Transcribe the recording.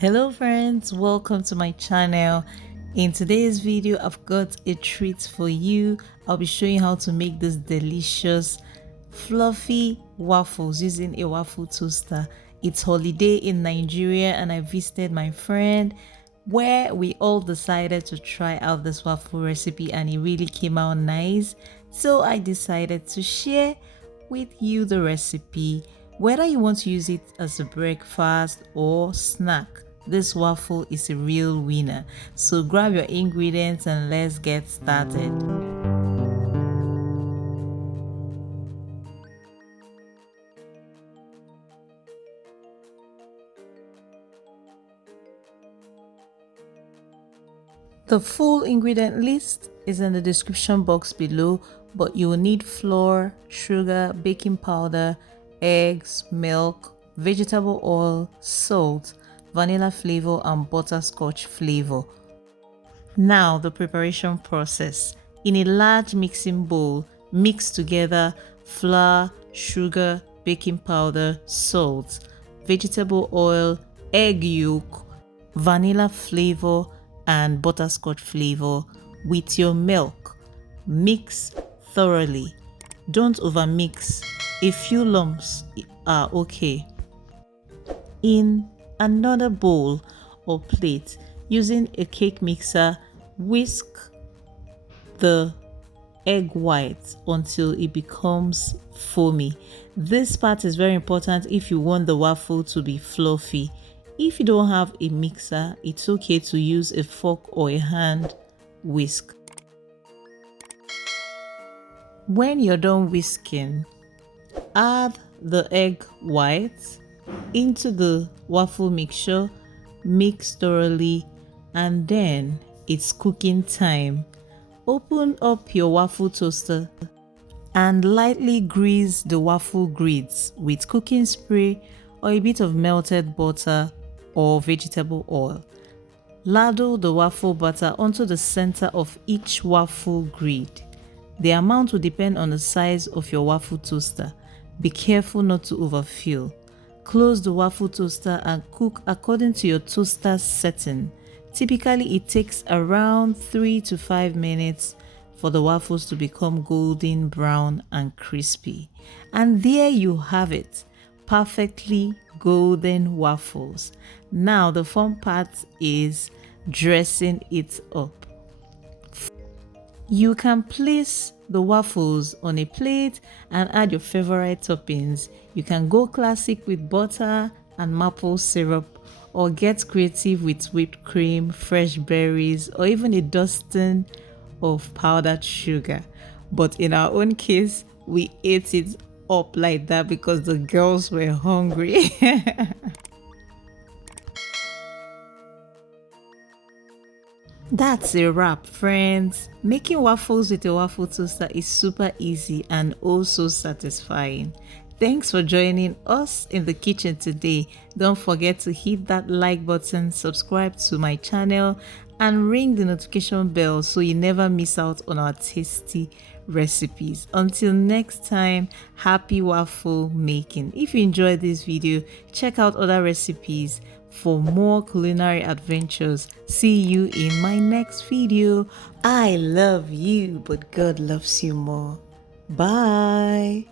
Hello friends, welcome to my channel. In today's video I've got a treat for you. I'll be showing you how to make this delicious fluffy waffles using a waffle toaster. It's holiday in Nigeria and I visited my friend where we all decided to try out this waffle recipe and it really came out nice. So I decided to share with you the recipe. Whether you want to use it as a breakfast or snack, this waffle is a real winner. So grab your ingredients and let's get started. The full ingredient list is in the description box below, but you will need flour, sugar, baking powder, eggs, milk, vegetable oil, salt, vanilla flavor and butterscotch flavor. Now the preparation process. In a large mixing bowl, mix together flour, sugar, baking powder, salt, vegetable oil, egg yolk, vanilla flavor and butterscotch flavor with your milk. Mix thoroughly. Don't overmix. A few lumps are okay. In another bowl or plate, using a cake mixer, whisk the egg white until it becomes foamy. This part is very important if you want the waffle to be fluffy. If you don't have a mixer, it's okay to use a fork or a hand whisk. When you're done whisking, add the egg white into the waffle mixture, mix thoroughly, and then it's cooking time. Open up your waffle toaster and lightly grease the waffle grids with cooking spray or a bit of melted butter or vegetable oil. Ladle the waffle batter onto the center of each waffle grid. The amount will depend on the size of your waffle toaster. Be careful not to overfill. Close the waffle toaster and cook according to your toaster's setting. Typically, it takes around 3 to 5 minutes for the waffles to become golden brown and crispy. And there you have it, perfectly golden waffles. Now the fun part is dressing it up. You can place the waffles on a plate and add your favorite toppings. You can go classic with butter and maple syrup, or get creative with whipped cream, fresh berries, or even a dusting of powdered sugar. But in our own case, we ate it up like that because the girls were hungry. That's a wrap, friends. Making waffles with a waffle toaster is super easy and also satisfying. Thanks for joining us in the kitchen today. Don't forget to hit that like button, subscribe to my channel, and ring the notification bell so you never miss out on our tasty recipes. Until next time, happy waffle making. If you enjoyed this video, check out other recipes for more culinary adventures. See you in my next video. I love you, but God loves you more. Bye.